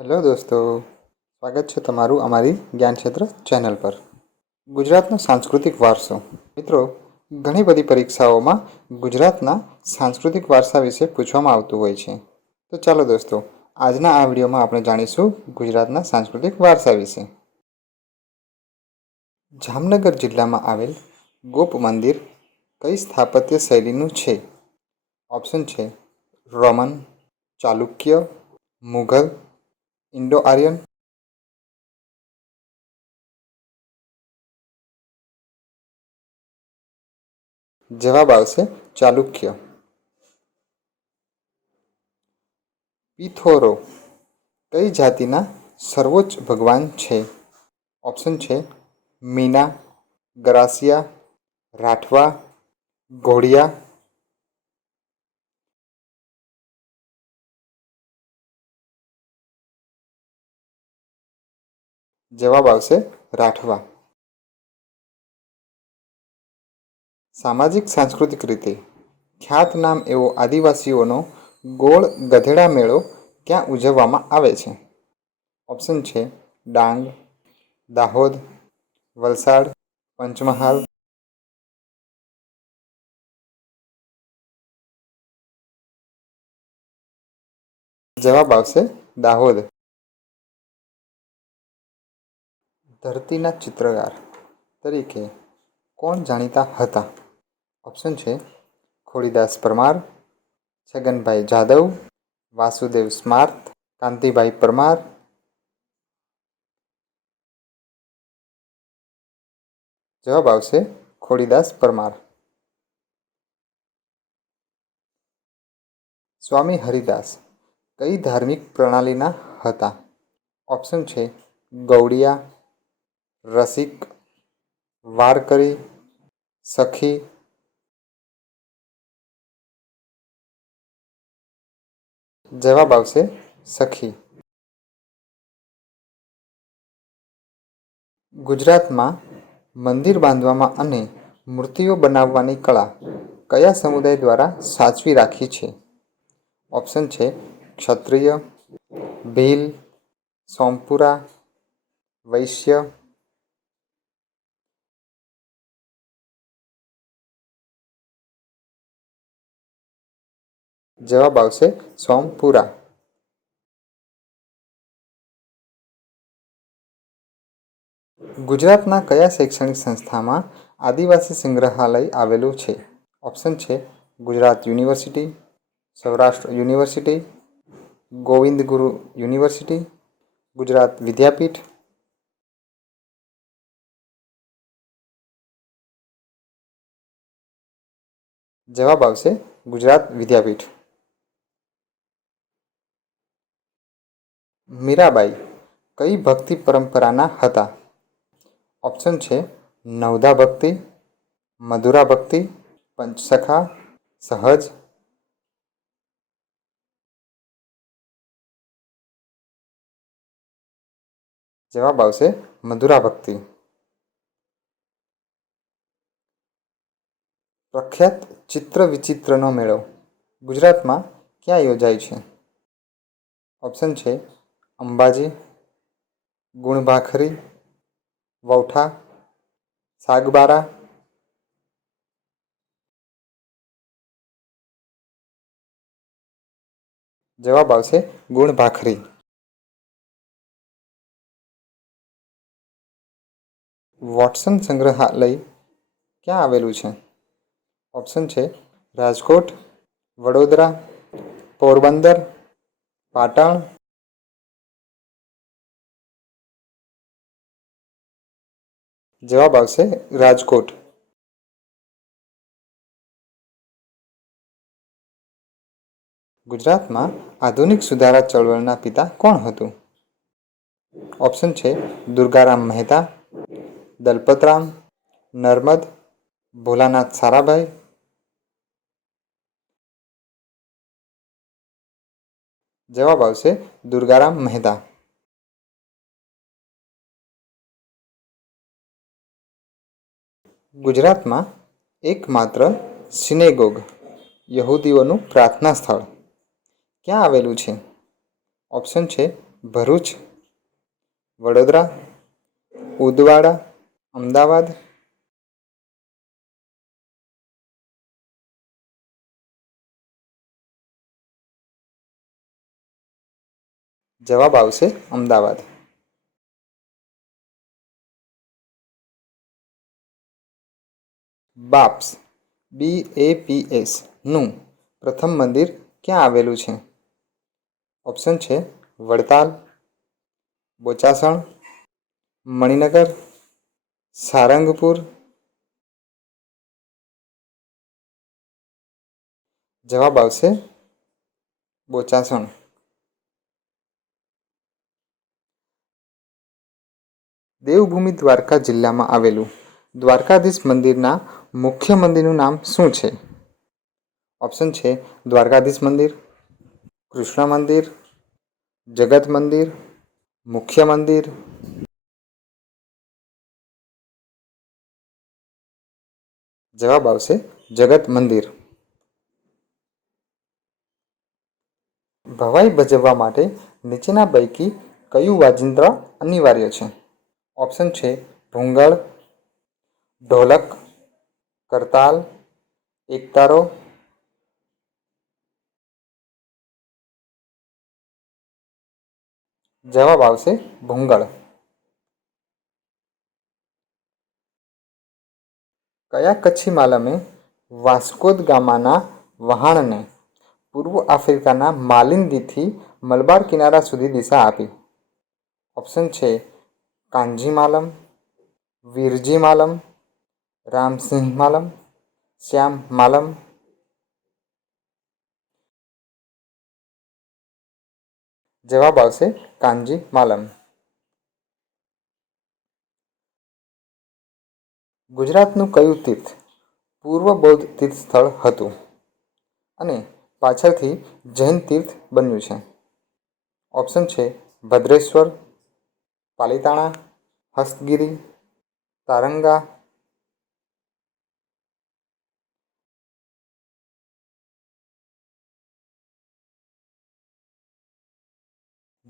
Hello દોસ્તો, સ્વાગત છે તમારું અમારી જ્ઞાન ક્ષેત્ર ચેનલ પર. ગુજરાતનો સાંસ્કૃતિક વારસો. મિત્રો, ઘણી બધી પરીક્ષાઓમાં ગુજરાતના સાંસ્કૃતિક વારસા વિશે પૂછવામાં આવતું હોય છે. તો ચાલો દોસ્તો, આજના આ વિડીયોમાં આપણે જાણીશું ગુજરાતના સાંસ્કૃતિક વારસા વિશે. જામનગર જિલ્લામાં આવેલ ગોપ મંદિર કઈ સ્થાપત્ય શૈલીનું છે? ઓપ્શન છે Roman, Chalukya, Mughal, Indo Aryan. જવાબ આવશે ચાલુક્ય. પિથોરો કઈ જાતિના સર્વોચ્ચ ભગવાન છે? ઓપ્શન છે મીના, ગરાસિયા, રાઠવા, ઘોડિયા. જવાબ આવશે રાઠવા. સામાજિક સાંસ્કૃતિક રીતે ખ્યાતનામ એવો આદિવાસીઓનો ગોળ ગધેડા મેળો ક્યાં ઉજવવામાં આવે છે? ઓપ્શન છે ડાંગ, દાહોદ, વલસાડ, પંચમહાલ. જવાબ આવશે દાહોદ. ધરતીના ચિત્રકાર તરીકે કોણ જાણીતા હતા? ઓપ્શન છે ખોડીદાસ પરમાર, છગનભાઈ જાદવ, વાસુદેવ સ્માર્ત, કાંતિભાઈ પરમાર. જવાબ આવશે ખોડીદાસ પરમાર. સ્વામી હરિદાસ કઈ ધાર્મિક પ્રણાલીના હતા? ઓપ્શન છે ગૌડિયા, રસિક, વારકરી, સખી. જવાબ આવશે સખી. ગુજરાતમાં મંદિર બાંધવામાં અને મૂર્તિઓ બનાવવાની કળા કયા સમુદાય દ્વારા સાચવી રાખી છે? ઓપ્શન છે ક્ષત્રિય, ભીલ, સોમપુરા, વૈશ્ય. જવાબ આવશે સોમપુરા. ગુજરાતના કયા શૈક્ષણિક સંસ્થામાં આદિવાસી સંગ્રહાલય આવેલું છે? ઓપ્શન છે ગુજરાત યુનિવર્સિટી, સૌરાષ્ટ્ર યુનિવર્સિટી, ગોવિંદ ગુરુ યુનિવર્સિટી, ગુજરાત વિદ્યાપીઠ. જવાબ આવશે ગુજરાત વિદ્યાપીઠ. મીરાબાઈ કઈ ભક્તિ પરંપરાના હતા? ઓપ્શન છે નવધા ભક્તિ, મધુરા ભક્તિ, પંચસખા, સહજ. જવાબ આવશે મધુરા ભક્તિ. પ્રખ્યાત ચિત્ર વિચિત્રનો મેળો ગુજરાતમાં ક્યાં યોજાય છે? ઓપ્શન છે અંબાજી, ગુણભાખરી, વૌઠા, સાગબારા. જવાબ આવશે ગુણભાખરી. વોટસન સંગ્રહાલય ક્યાં આવેલું છે? ઓપ્શન છે રાજકોટ, વડોદરા, પોરબંદર, પાટણ. જવાબ આવશે રાજકોટ. ગુજરાતમાં આધુનિક સુધારા ચળવળના પિતા કોણ હતું? ઓપ્શન છે દુર્ગારામ મહેતા, દલપતરામ, નર્મદ, ભોલાનાથ સારાભાઈ. જવાબ આવશે દુર્ગારામ મહેતા. ગુજરાતમાં એકમાત્ર સિનેગોગ યહૂદીઓનું પ્રાર્થના સ્થળ ક્યાં આવેલું છે? ઓપ્શન છે ભરૂચ, વડોદરા, ઉદવાડા, અમદાવાદ, જવાબ આવશે અમદાવાદ. બાપ્સ BAPS નું પ્રથમ મંદિર ક્યાં આવેલું છે? ઓપ્શન છે વડતાલ, બોચાસણ, મણિનગર, સારંગપુર. જવાબ આવશે બોચાસણ. દેવભૂમિ દ્વારકા જિલ્લામાં આવેલું દ્વારકાધીશ મંદિરના મુખ્ય મંદિરનું નામ શું છે? ઓપ્શન છે દ્વારકાધીશ મંદિર, કૃષ્ણ મંદિર, જગત મંદિર, મુખ્ય મંદિર. જવાબ આવશે જગત મંદિર. ભવાઈ ભજવવા માટે નીચેના પૈકી કયું વાજિંત્ર અનિવાર્ય છે? ઓપ્શન છે ભૂંગળ, ઢોલક, કરતાલ, એકતારો. જવાબ આવશે ભૂંગળ. કયા કચ્છી માલમે વાસ્કો દ ગામાના વહાણને પૂર્વ આફ્રિકાના માલિંદીથી મલબાર કિનારા સુધી દિશા આપી? ઓપ્શન છે કાંજી માલમ, વીરજી માલમ, રામસિંહ માલમ, શ્યામ માલમ. જવાબ આવશે કાંજી માલમ. ગુજરાતનું કયું તીર્થ પૂર્વ બૌદ્ધ તીર્થ સ્થળ હતું અને પાછળથી જૈન તીર્થ બન્યું છે? ઓપ્શન છે ભદ્રેશ્વર, પાલિતાણા, હસ્તગીરી, તારંગા.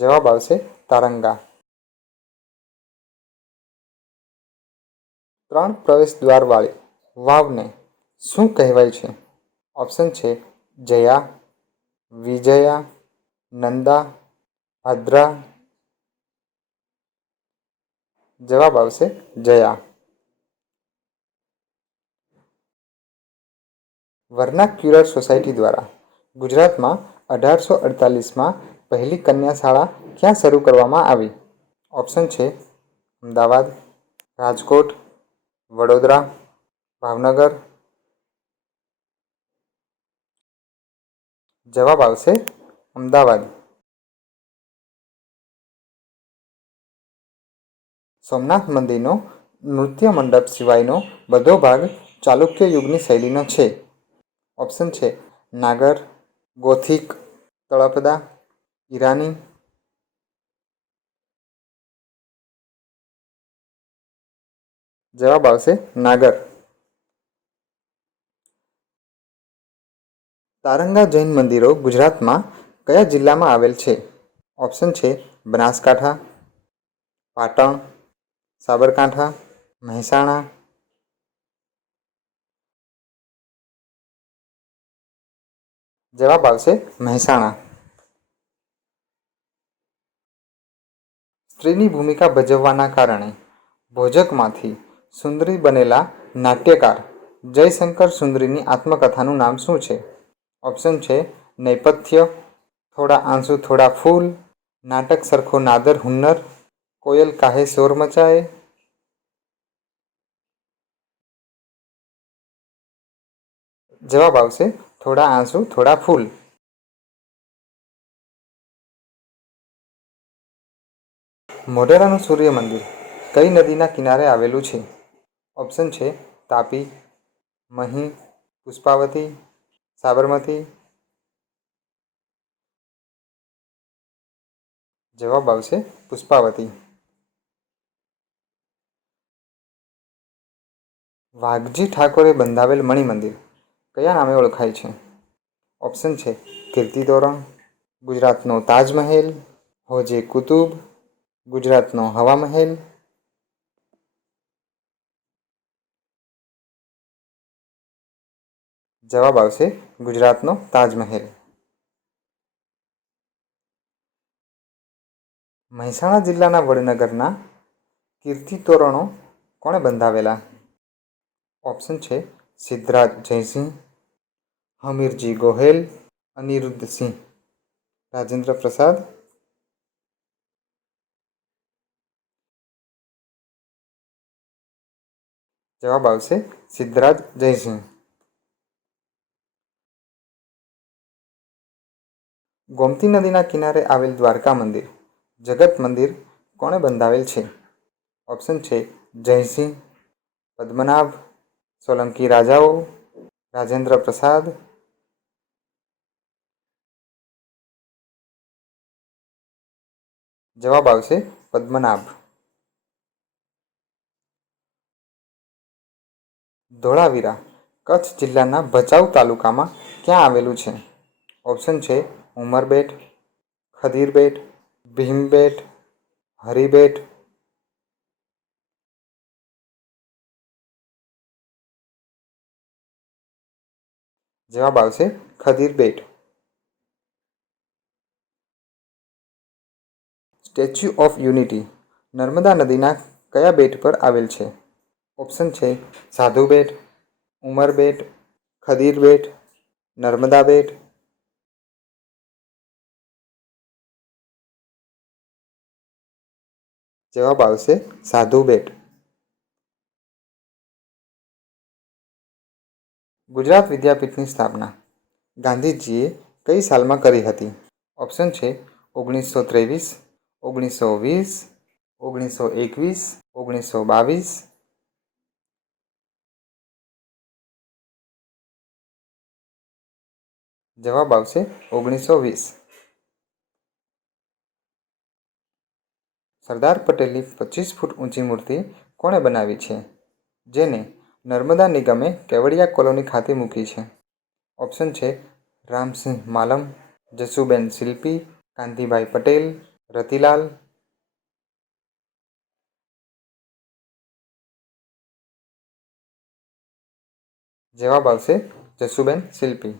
જવાબ આવશે તારંગા. 3 પ્રવેશ દ્વારવાળી વાવને શું કહેવાય છે? ઓપ્શન છે જયા, વિજયા, નંદા, ભદ્રા. જવાબ આવશે જયા. વર્નાક્યુલર સોસાયટી દ્વારા ગુજરાતમાં 1848માં પહેલી કન્યા શાળા ક્યાં શરૂ કરવામાં આવી? ઓપ્શન છે અમદાવાદ, રાજકોટ, વડોદરા, ભાવનગર. જવાબ આવશે અમદાવાદ. સોમનાથ મંદિરનો નૃત્ય મંડપ સિવાયનો બધો ભાગ ચાલુક્ય યુગની શૈલીનો છે? ઓપ્શન છે નાગર, ગોથિક, તળપદા, ઈરાની. જવાબ આવશે નાગર. તારંગા જૈન મંદિરો ગુજરાતમાં કયા જિલ્લામાં આવેલ છે? ઓપ્શન છે બનાસકાંઠા, પાટણ, સાબરકાંઠા, મહેસાણા. જવાબ આવશે મહેસાણા. સ્ત્રીની ભૂમિકા ભજવવાના કારણે ભોજકમાંથી સુંદરી બનેલા નાટ્યકાર જયશંકર સુંદરીની આત્મકથાનું નામ શું છે? ઓપ્શન છે નેપથ્ય, થોડા આંસુ થોડા ફૂલ, નાટક સરખો નાદર હુન્નર, કોયલ કાહે શોર મચાએ. જવાબ આવશે થોડા આંસુ થોડા ફૂલ. મોઢેરાનું સૂર્ય મંદિર કઈ નદીના કિનારે આવેલું છે? ઓપ્શન છે તાપી, મહી, પુષ્પાવતી, સાબરમતી. જવાબ આવશે પુષ્પાવતી. વાઘજી ઠાકોરે બંધાવેલ મણિમંદિર કયા નામે ઓળખાય છે? ઓપ્શન છે કીર્તિ તોરણ, ગુજરાતનો તાજમહેલ, હોજે કુતુબ ગુજરાતનો હવા મહેલ, જવાબ આવશે ગુજરાતનો તાજમહેલ. મહેસાણા જિલ્લાના વડનગરના કીર્તિ તોરણો કોણે બંધાવેલા? ઓપ્શન છે સિદ્ધરાજ જયસિંહ, હમીરજી ગોહેલ, અનિરુદ્ધસિંહ, રાજેન્દ્ર પ્રસાદ. જવાબ આવશે સિદ્ધરાજ જયસિંહ. ગોમતી નદીના કિનારે આવેલ દ્વારકા મંદિર, જગત મંદિર કોણે બંધાવેલ છે? ઓપ્શન છે જયસિંહ, પદ્મનાભ, સોલંકી રાજાઓ, રાજેન્દ્ર પ્રસાદ. જવાબ આવશે પદ્મનાભ. ધોળાવીરા કચ્છ જિલ્લાના ભચાઉ તાલુકામાં ક્યાં આવેલું છે? ઓપ્શન છે ઉમરબેટ, ખદીરબેટ, ભીમબેટ, હરિબેટ. જવાબ આવશે ખદીરબેટ. સ્ટેચ્યુ ઓફ યુનિટી નર્મદા નદીના કયા બેટ પર આવેલ છે? ઓપ્શન છે સાધુ બેટ, ઉમરબેટ, ખદીરબેટ, નર્મદા બેટ. જવાબ આવશે સાધુ બેટ. ગુજરાત વિદ્યાપીઠની સ્થાપના ગાંધીજીએ કઈ સાલમાં કરી હતી? ઓપ્શન છે 1923, 1920, 1921, 1922. જવાબ આવશે 1920. સરદાર પટેલની 25 ફૂટ ઊંચી મૂર્તિ કોણે બનાવી છે? જેને નર્મદા નિગમે કેવડિયા કોલોની ખાતે મૂકી છે? ઓપ્શન છે રામસિંહ માલમ, જસુબેન શિલ્પી, કાંતિભાઈ પટેલ, રતિલાલ. જવાબ આવશે જસુબેન શિલ્પી.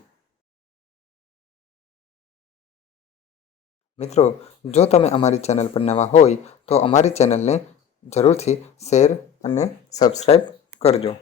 મિત્રો, જો તમે અમારી ચેનલ પર નવા હોય તો અમારી ચેનલને જરૂરથી શેર અને સબસ્ક્રાઈબ કરજો.